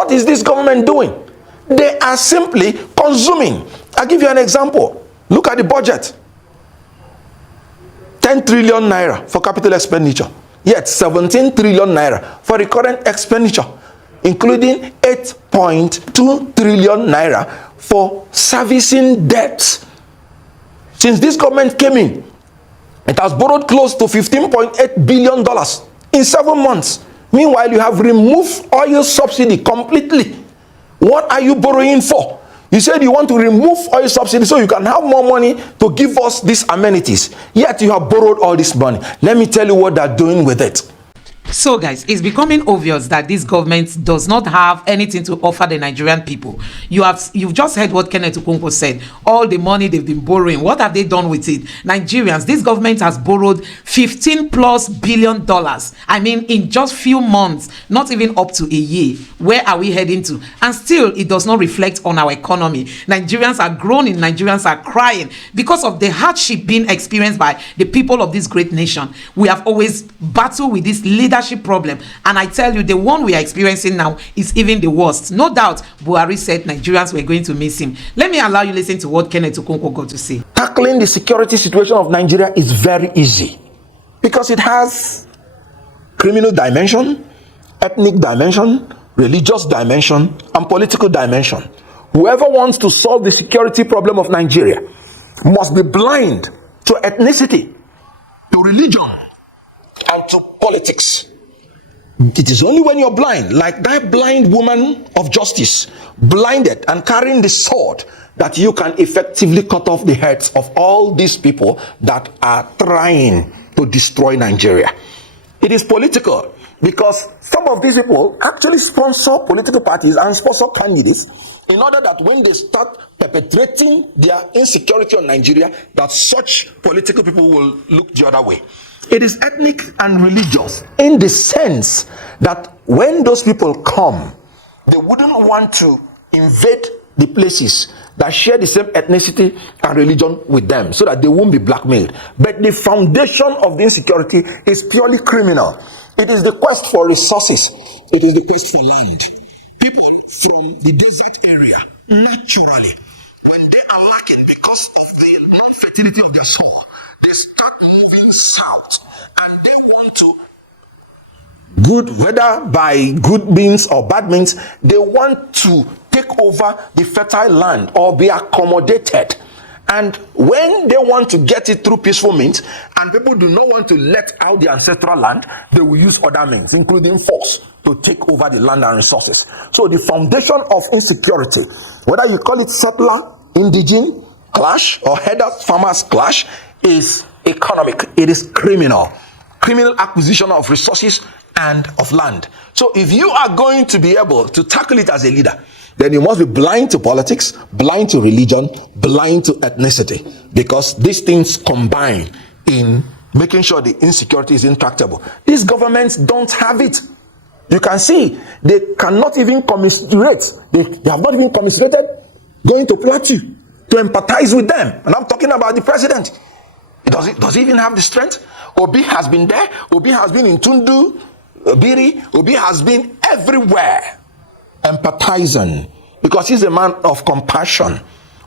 What is this government doing? They are simply consuming. I'll give you an example. Look at the budget. 10 trillion naira for capital expenditure. Yet 17 trillion naira for recurrent expenditure, including 8.2 trillion naira for servicing debts. Since this government came in, it has borrowed close to $15.8 billion in 7 months. Meanwhile, you have removed oil subsidy completely. What are you borrowing for? You said you want to remove oil subsidy so you can have more money to give us these amenities. Yet you have borrowed all this money. Let me tell you what they're doing with it. So guys, it's becoming obvious that this government does not have anything to offer the Nigerian people. You've just heard what Kenneth Okonkwo said. All the money they've been borrowing, what have they done with it? Nigerians, this government has borrowed $15+ billion. I mean, in just few months, not even up to a year. Where are we heading to? And still, it does not reflect on our economy. Nigerians are groaning, Nigerians are crying because of the hardship being experienced by the people of this great nation. We have always battled with this leadership problem, and I tell you, the one we are experiencing now is even the worst. No doubt Buhari said Nigerians were going to miss him. Let me allow you listen to what Kenneth Okonkwo got to say. Tackling the security situation of Nigeria is very easy because it has criminal dimension, ethnic dimension, religious dimension, and political dimension. Whoever wants to solve the security problem of Nigeria must be blind to ethnicity, to religion, and to politics. It is only when you're blind, like that blind woman of justice, blinded and carrying the sword, that you can effectively cut off the heads of all these people that are trying to destroy Nigeria. It is political because some of these people actually sponsor political parties and sponsor candidates in order that when they start perpetrating their insecurity on Nigeria, that such political people will look the other way. It is ethnic and religious in the sense that when those people come, they wouldn't want to invade the places that share the same ethnicity and religion with them so that they won't be blackmailed. But the foundation of the insecurity is purely criminal. It is the quest for resources. It is the quest for land. People from the desert area, naturally, when they are lacking because of the non-fertility of their soil, they start moving south, and they want to, good, whether by good means or bad means, they want to take over the fertile land or be accommodated. And when they want to get it through peaceful means, and people do not want to let out the ancestral land, they will use other means, including force, to take over the land and resources. So the foundation of insecurity, whether you call it settler, indigene clash, or header farmers clash, is economic. It is criminal acquisition of resources and of land. So if you are going to be able to tackle it as a leader, then you must be blind to politics, blind to religion, blind to ethnicity, because these things combine in making sure the insecurity is intractable. These governments don't have it. You can see they cannot even commiserate. They have not even commiserated going to Plateau to empathize with them. And I'm talking about the president. Does he even have the strength? Obi has been there. Obi has been in Tundu, Biri. Obi has been everywhere empathizing because he's a man of compassion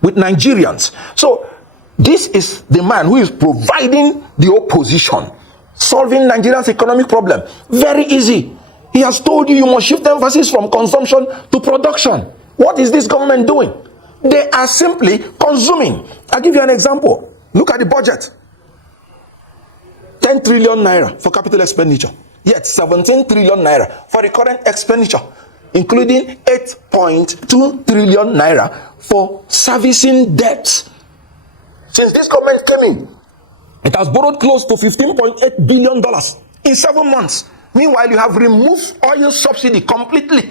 with Nigerians. So this is the man who is providing the opposition, solving Nigeria's economic problem. Very easy. He has told you must shift emphasis from consumption to production. What is this government doing? They are simply consuming. I'll give you an example. Look at the budget. 10 trillion naira for capital expenditure. Yet 17 trillion naira for recurrent expenditure, including 8.2 trillion naira for servicing debts. Since this government came in, it has borrowed close to $15.8 billion in 7 months. Meanwhile, you have removed oil subsidy completely.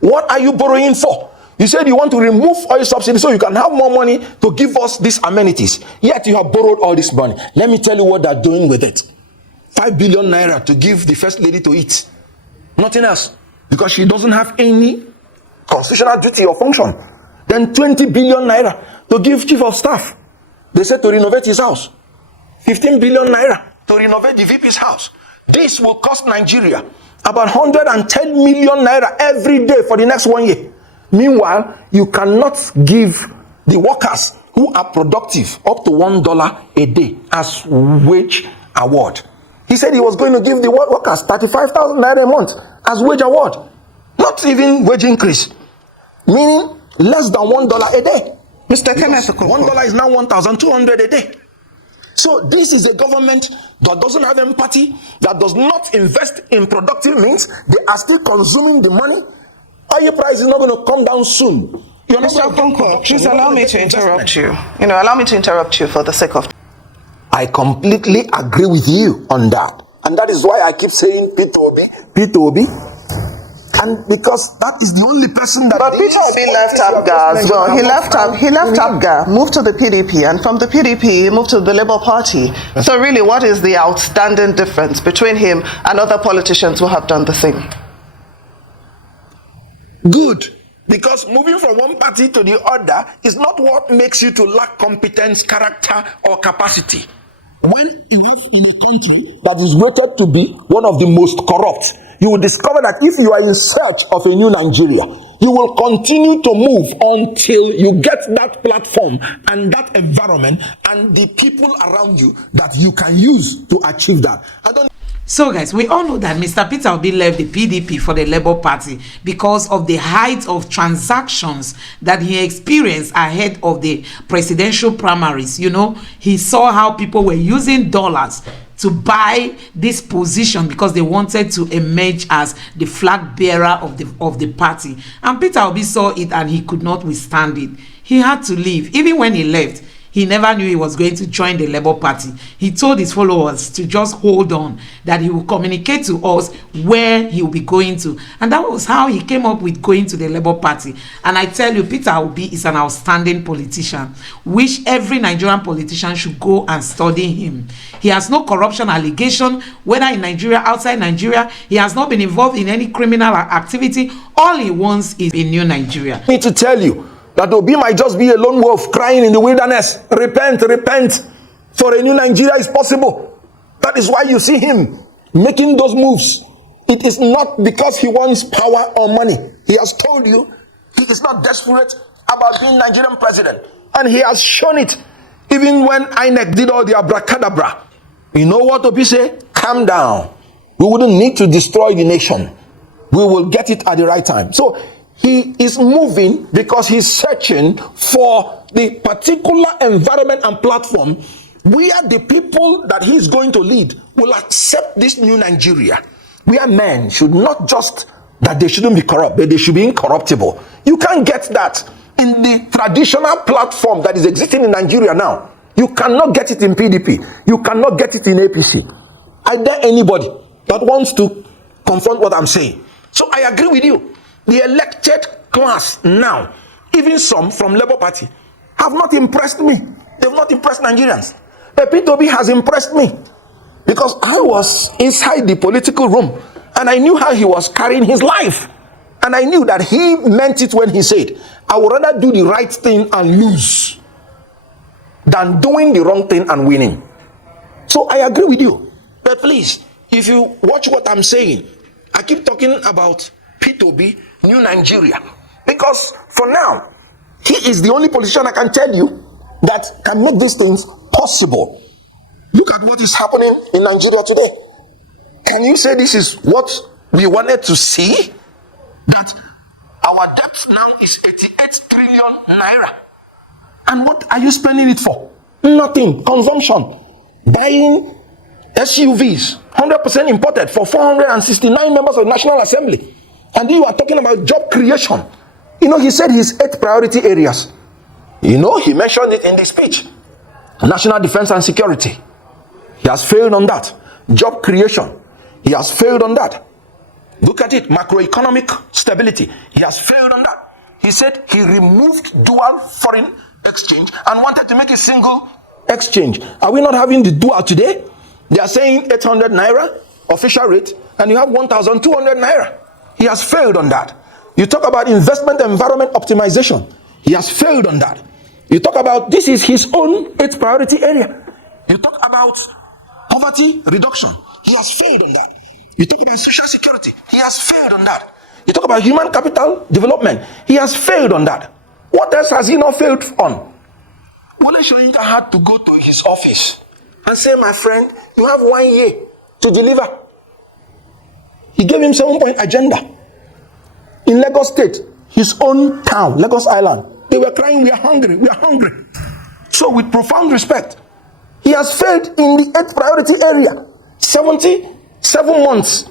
What are you borrowing for? You said you want to remove oil subsidy so you can have more money to give us these amenities. Yet you have borrowed all this money. Let me tell you what they're doing with it. 5 billion naira to give the first lady to eat. Nothing else. Because she doesn't have any constitutional duty or function. Then 20 billion naira to give chief of staff. They said to renovate his house. 15 billion naira to renovate the VP's house. This will cost Nigeria about 110 million naira every day for the next 1 year. Meanwhile, you cannot give the workers who are productive up to $1 a day as wage award. He said he was going to give the workers 35,000 naira a month as wage award, not even wage increase, meaning less than $1 a day. Mr. Kenneth Okonkwo. $1 is now 1,200 a day. So this is a government that doesn't have empathy, that does not invest in productive means. They are still consuming the money. Oil price is not going to come down soon. Mr. Okonkwo, please allow me to interrupt you. Allow me to interrupt you for the sake of... I completely agree with you on that. And that is why I keep saying Peter Obi. And because that is the only person that... But Peter Obi left ABGA as well. He left ABGA, moved to the PDP, and from the PDP, he moved to the Labour Party. So really, what is the outstanding difference between him and other politicians who have done the same? Good. Because moving from one party to the other is not what makes you to lack competence, character, or capacity. When you live in a country that is rated to be one of the most corrupt, you will discover that if you are in search of a new Nigeria, you will continue to move until you get that platform and that environment and the people around you that you can use to achieve that. So guys, we all know that Mr. Peter Obi left the PDP for the Labour Party because of the height of transactions that he experienced ahead of the presidential primaries. He saw how people were using dollars to buy this position because they wanted to emerge as the flag bearer of the party. And Peter Obi saw it and he could not withstand it. He had to leave. Even when he left, he never knew he was going to join the Labour Party. He told his followers to just hold on, that he will communicate to us where he will be going to. And that was how he came up with going to the Labour Party. And I tell you, Peter Obi is an outstanding politician, which every Nigerian politician should go and study him. He has no corruption allegation, whether in Nigeria, outside Nigeria. He has not been involved in any criminal activity. All he wants is a new Nigeria. I need to tell you that Obi might just be a lone wolf crying in the wilderness. Repent, repent. For a new Nigeria is possible. That is why you see him making those moves. It is not because he wants power or money. He has told you he is not desperate about being Nigerian president. And he has shown it. Even when INEC did all the abracadabra. You know what Obi say? Calm down. We wouldn't need to destroy the nation. We will get it at the right time. So he is moving because he's searching for the particular environment and platform where the people that he's going to lead will accept this new Nigeria, where men should not just that they shouldn't be corrupt, but they should be incorruptible. You can't get that in the traditional platform that is existing in Nigeria now. You cannot get it in PDP. You cannot get it in APC. Are there anybody that wants to confront what I'm saying? So I agree with you. The elected class now, even some from Labour Party, have not impressed me. They've not impressed Nigerians. But Peter Obi has impressed me because I was inside the political room and I knew how he was carrying his life. And I knew that he meant it when he said, I would rather do the right thing and lose than doing the wrong thing and winning. So I agree with you. But please, if you watch what I'm saying, I keep talking about Peter Obi, new Nigeria. Because for now, he is the only politician I can tell you that can make these things possible. Look at what is happening in Nigeria today. Can you say this is what we wanted to see? That our debt now is 88 trillion naira. And what are you spending it for? Nothing. Consumption. Buying SUVs, 100% imported for 469 members of the National Assembly. And you are talking about job creation. He said his 8 priority areas. He mentioned it in the speech. National defense and security. He has failed on that. Job creation. He has failed on that. Look at it. Macroeconomic stability. He has failed on that. He said he removed dual foreign exchange and wanted to make a single exchange. Are we not having the dual today? They are saying 800 naira official rate and you have 1,200 naira. He has failed on that. You talk about investment environment optimization. He has failed on that. You talk about this is his own 8th priority area. You talk about poverty reduction. He has failed on that. You talk about social security, he has failed on that. You talk about human capital development, he has failed on that. What else has he not failed on? Wole Soyinka had to go to his office and say, my friend, you have 1 year to deliver. He gave him 7-point agenda. In Lagos State, his own town, Lagos Island, they were crying, we are hungry, we are hungry. So with profound respect, he has failed in the 8th priority area. 77 months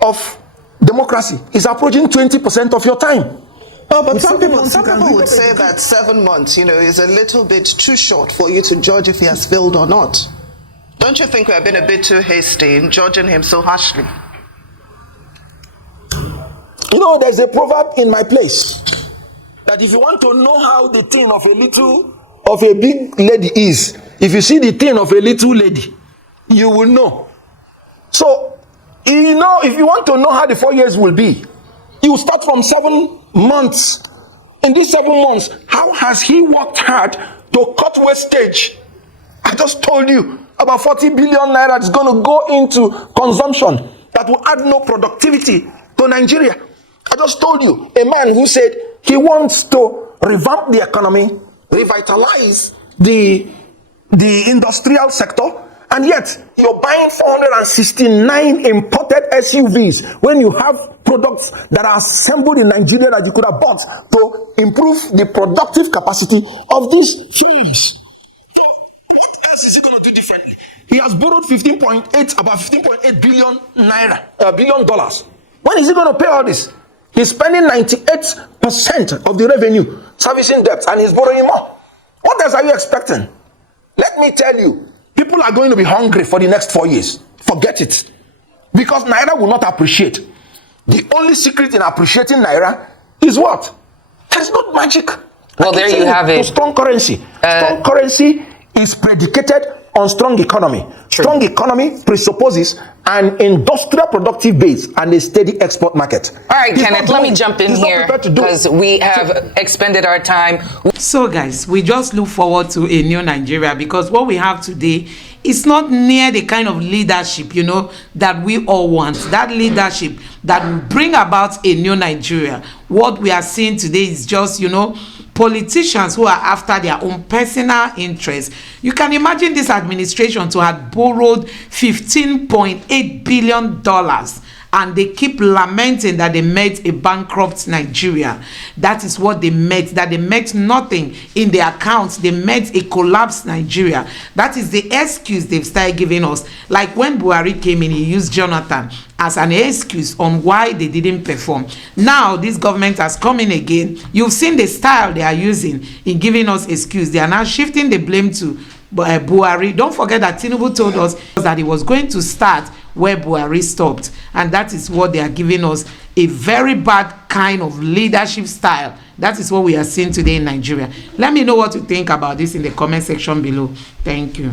of democracy is approaching 20% of your time. Oh, but some people would say that 7 months, is a little bit too short for you to judge if he has failed or not. Don't you think we have been a bit too hasty in judging him so harshly? There's a proverb in my place that if you want to know how the thing of a big lady is, if you see the thing of a little lady, you will know. So, if you want to know how the 4 years will be, you start from 7 months. In these 7 months, how has he worked hard to cut wastage? I just told you about 40 billion naira is going to go into consumption that will add no productivity to Nigeria. I just told you, a man who said he wants to revamp the economy, revitalize the industrial sector, and yet you're buying 469 imported SUVs when you have products that are assembled in Nigeria that you could have bought to improve the productive capacity of these firms. So what else is he going to do differently? He has borrowed about 15.8 billion naira, billion dollars. When is he going to pay all this? He's spending 98% of the revenue servicing debts, and he's borrowing more. What else are you expecting? Let me tell you, people are going to be hungry for the next 4 years. Forget it. Because Naira will not appreciate. The only secret in appreciating Naira is what? There's not magic. Well, there you have it. Strong currency. Strong currency is predicated on strong economy. True. Strong economy presupposes an industrial productive base and a steady export market. All right, Kenneth, let me jump in here because we have expended our time. So guys, we just look forward to a new Nigeria, because what we have today is not near the kind of leadership, that we all want. That leadership that will bring about a new Nigeria. What we are seeing today is just, politicians who are after their own personal interests. You can imagine this administration to have borrowed $15.8 billion, and they keep lamenting that they met a bankrupt Nigeria. That is what they met, that they met nothing in their accounts. They met a collapsed Nigeria. That is the excuse they've started giving us. Like when Buhari came in, he used Jonathan as an excuse on why they didn't perform. Now this government has come in again. You've seen the style they are using in giving us excuse. They are now shifting the blame to Buhari. Don't forget that Tinubu told us that he was going to start where Buhari stopped, and that is what they are giving us, a very bad kind of leadership style. That is what we are seeing today in Nigeria. Let me know what you think about this in the comment section below. Thank you.